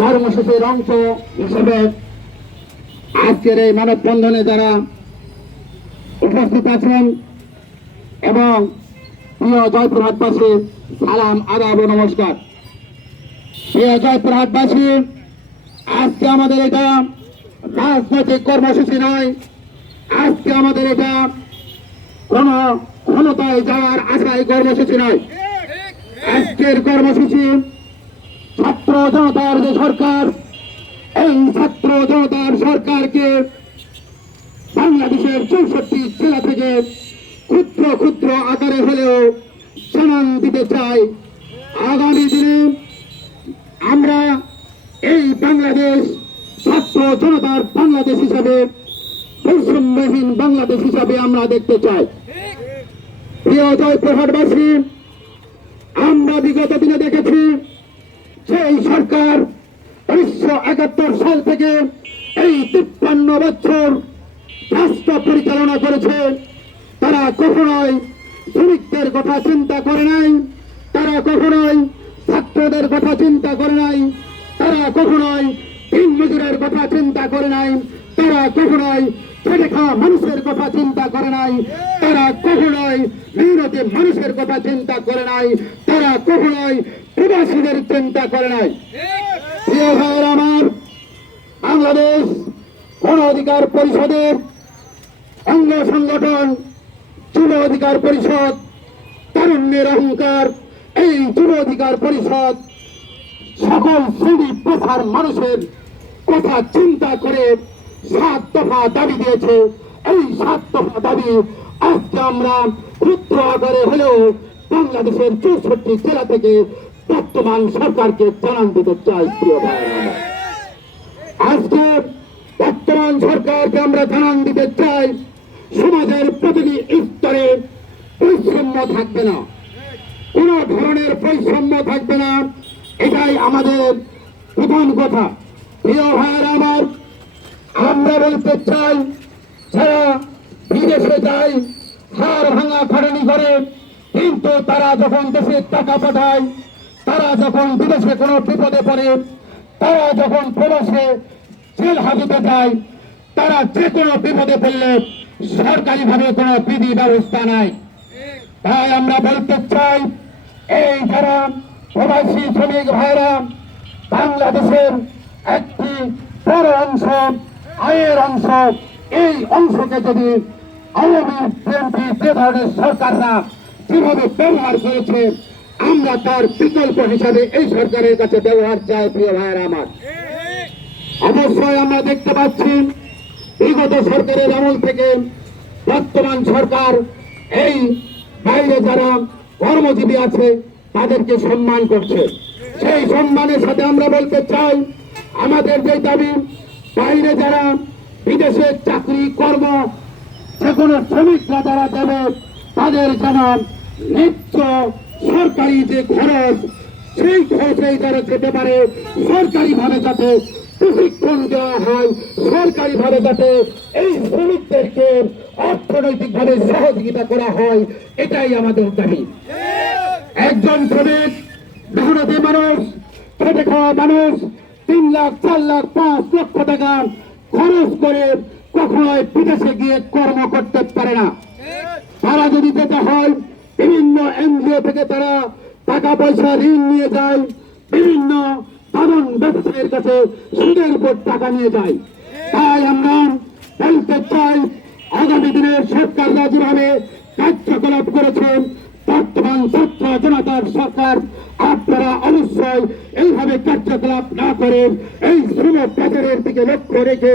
কর্মসূচির অংশ হিসেবে আজকের এই মানববন্ধনে যারা উপস্থিত আছেন এবং প্রিয় জয়পুরহাটবাসী, সালাম আদাব ও নমস্কার। প্রিয় জয়পুরহাটবাসী, আজকে আমাদের এটা রাজনৈতিক কর্মসূচি নয়, আজকে আমাদের এটা কোন ক্ষমতায় যাওয়ার আশায় কর্মসূচি নয়। আজকের কর্মসূচি ছাত্র জনতার যে সরকার, এই ছাত্র জনতার সরকারকে বাংলাদেশের 64 জেলা থেকে ক্ষুদ্র ক্ষুদ্র আকারে হলেও জানান দিতে চাই। আগামী দিনে আমরা এই বাংলাদেশ ছাত্র জনতার বাংলাদেশ হিসাবে, বৈষম্যহীন বাংলাদেশ হিসাবে আমরা দেখতে চাই। প্রিয় জয়পুরহাটবাসী, আমরা বিগত দিনে দেখেছি যে এই সরকার 1971 সাল থেকে এই 53 বছর রাষ্ট্র পরিচালনা করেছে। তারা কখনোই শ্রমিকদের কথা চিন্তা করে নাই, তারা কখনোই ছাত্রদের কথা চিন্তা করে নাই, তারা কখনোই দিন মজুরের কথা চিন্তা করে নাই, তারা কখনোই খেটে খাওয়া মানুষের কথা চিন্তা করে নাই, তারা কখনোই মেহনতি মানুষের কথা চিন্তা করে নাই, তারা কখনোই প্রবাসীদের চিন্তা করে নাই। প্রিয় ভাইয়ের আমার, বাংলাদেশ গণ অধিকার পরিষদের অঙ্গ সংগঠন যুব অধিকার পরিষদ, তারুণ্যের অহংকার, এই যুব অধিকার পরিষদ সকল শ্রেণী পেশার মানুষের কথা চিন্তা করে 7 দফা দাবি দিয়েছে। এই 7 দফা দাবি আজকে আমরা ক্ষুদ্র আকারে হলেও বাংলাদেশের 64 জেলা থেকে বর্তমান সরকারকে জানান দিতে চাই। প্রিয় ভাইয়েরা, আজকে বর্তমান সরকারকে আমরা জানান দিতে চাই, সমাজের প্রতিটি স্তরে বৈষম্য থাকবে না, কোন ধরনের বৈষম্য থাকবে না, এটাই আমাদের প্রধান কথা। প্রিয় ভাইয়েরা আমার, আমরা বলতে চাই, যারা বিদেশে যায় হাড় ভাঙা খাটানি করে, কিন্তু তারা যখন দেশে টাকা পাঠায়, তারা যখন বিদেশে কোনো বিপদে পড়ে, তারা যখন প্রবাসে জেল হাজতে যায়, তারা যে কোনো বিপদে পড়লে সরকারিভাবে কোনো বিধি ব্যবস্থা নাই। তাই আমরা বলতে চাই, এই যারা প্রবাসী শ্রমিক ভাইরা বাংলাদেশের একটি বড় অংশ, আয়ের অংশ, এই অংশকে যদি আওয়ামী বিএনপি যে ধরনের সরকাররা যেভাবে ব্যবহার করেছে, আমরা তার বিকল্প হিসাবে এই সরকারের কাছে ব্যবহার চাই। প্রিয় ভাইয়েরা আমার, অবশ্যই আমরা দেখতে পাচ্ছি বিগত সরকারের আমল থেকে বর্তমান সরকার এই বাইরে যারা কর্মজীবী আছে তাদেরকে সম্মান করছে। সেই সম্মানের সাথে আমরা বলতে চাই, আমাদের যে দাবি, বাইরে যারা বিদেশে চাকরি কর্ম যে কোনো শ্রমিকরা যারা দেবে, তাদের যেন নিত্য সরকারি যে খরচ, সেই খরচেই যারা যেতে পারে, সরকারিভাবে যাতে প্রশিক্ষণ দেওয়া হয়, সরকারিভাবে যাতে এই শ্রমিকদেরকে অর্থনৈতিকভাবে সহযোগিতা করা হয়, এটাই আমাদের দাবি। একজন শ্রমিক, মেহনতি মানুষ, খেটে খাওয়া মানুষ 3 লাখ, 4 লাখ, 5 লক্ষ টাকা খরচ করে কখনোই বিদেশে গিয়ে কর্ম করতে পারে না। তারা যদি যেতে হয়, বিভিন্ন এনজিও থেকে তারা টাকা পয়সা ঋণ নিয়ে যায়, বিভিন্ন সাধারণ ব্যবসায়ীর কাছে সুদের উপর টাকা নিয়ে যায়। তাই আমরা বলতে চাই, আগামী দিনের সরকাররা যেভাবে কার্যকলাপ করেছেন, বর্তমান ছাত্র জনতার সরকার আপনারা অবশ্যই এইভাবে কার্যকলাপ না করেন, এই শ্রম বাজারের দিকে লক্ষ্য রেখে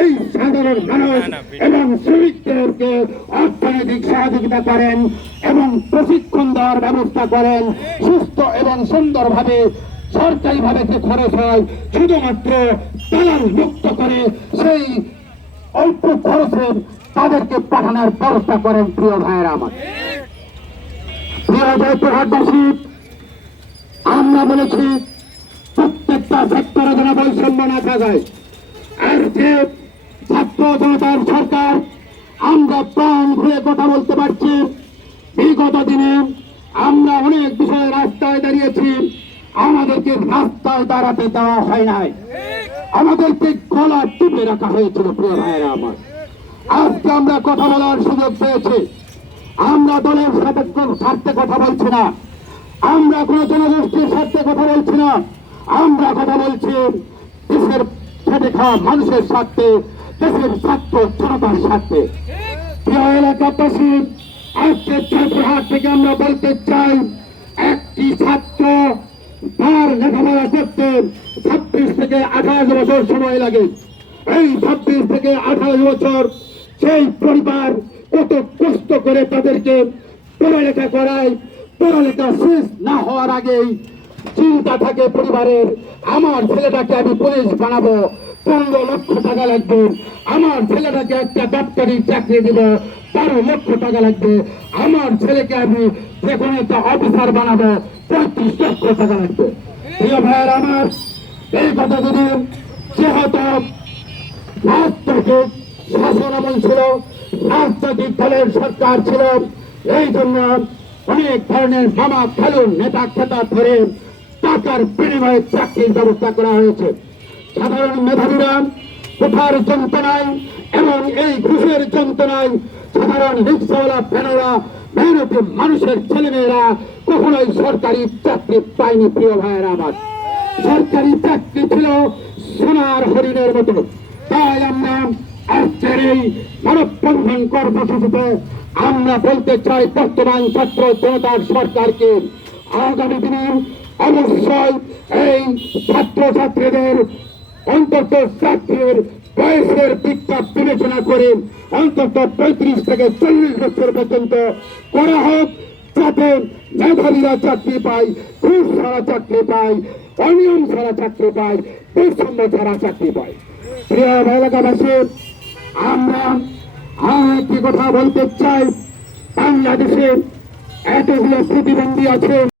এই সাধারণ মানুষ এবং শ্রমিকদেরকে অর্থনৈতিক সহযোগিতা করেন এবং প্রশিক্ষণ দেওয়ার ব্যবস্থা করেন। সুস্থ এবং সুন্দরভাবে সরকারিভাবে যে খরচ হয়, শুধুমাত্র দালাল মুক্ত করে সেই অল্প খরচে তাদেরকে পাঠানোর ব্যবস্থা করেন। প্রিয় ভাইয়েরা আমার, প্রিয় জয়পুরহাটবাসী, আমরা বলেছি প্রত্যেকটা সেক্টরে যেন বৈষম্য না থাকায়। আর যে ছাত্র জনতার সরকার, আমরা প্রাণ খুলে কথা বলতে পারছি, বিগত দিনে আমরা অনেক বিষয়ে রাস্তায় দাঁড়িয়েছি, আমাদেরকে রাস্তায় দাঁড়াতে দেওয়া হয় নাই, আমাদেরকে গলা টিপে রাখা হয়েছিল। প্রিয় ভাইয়েরা আমার, আজকে আমরা কথা বলার সুযোগ পেয়েছি। আমরা দলের স্বার্থে কথা বলছি না, আমরা কোন জনগোষ্ঠীর স্বার্থে কথা বলছি না, আমরা কথা বলছি দেশের খেটে খাওয়া মানুষের স্বার্থে, দেশের ছাত্র জনতার স্বার্থে। প্রিয় এলাকাবাসী, আজকে জয়পুরহাট থেকে আমরা বলতে চাই, একটি ছাত্র তার লেখাপড়া করতে 26 থেকে 28 বছর সময় লাগে। এই 26 থেকে 28 বছর সেই পরিবার কত কষ্ট করে তাদেরকে পড়ালেখা করায়। পড়ালেখা শেষ না হওয়ার আগেই চিন্তা থাকে পরিবারের, আমার ছেলেটাকে আমি পুলিশ বানাবো, 15 লক্ষ টাকা লাগবে। আমার ছেলেটাকে একটা ডাক্তারি চাকরি দিব, 12 লক্ষ টাকা লাগবে। আমার ছেলেকে আমি যে কোনো একটা অফিসার বানাবো, 35 লক্ষ টাকা লাগবে। প্রিয় ভাইয়ের আমার, এই কথা যদি যেহেতু রাজনৈতিক শাসন আমল ছিল, রাজনৈতিক দলের সরকার ছিল, এই জন্য অনেক ধরনের মামা খেলুন নেতা খেতা ধরে টাকার বিনিময়ে চাকরির ব্যবস্থা করা হয়েছে। সাধারণ মেধাবীরা কোঠার যন্ত্রণায় এবং এই ঘুষের যন্ত্রণায় সাধারণ রিক্সাওয়ালা ভ্যানরা মেহনতি মানুষের ছেলেমেয়েরা কখনোই সরকারি চাকরি পায়নি। প্রিয় ভাইয়েরা আমার, সরকারি চাকরি ছিল সোনার হরিণের মতো। তাই আমরা আজকের এই মানববন্ধন কর্মসূচিতে আমরা বলতে চাই, বর্তমান ছাত্র জনতার সরকারকে আগামী দিনে অবশ্যই এই ছাত্রছাত্রীদের অন্তত চাকরির বয়সের দিকটা বিবেচনা করে অন্তত 35 থেকে 40 বছর পর্যন্ত করা হোক, যাতে মেধাবীরা চাকরি পায়, ঘুষ ছাড়া চাকরি পায়, অনিয়ম ছাড়া চাকরি পায়, বৈষম্য ছাড়া চাকরি পায়। প্রিয় এলাকাবাসী, আমরা একটি কথা বলতে চাই, বাংলাদেশে এতগুলো প্রতিবন্ধী আছে।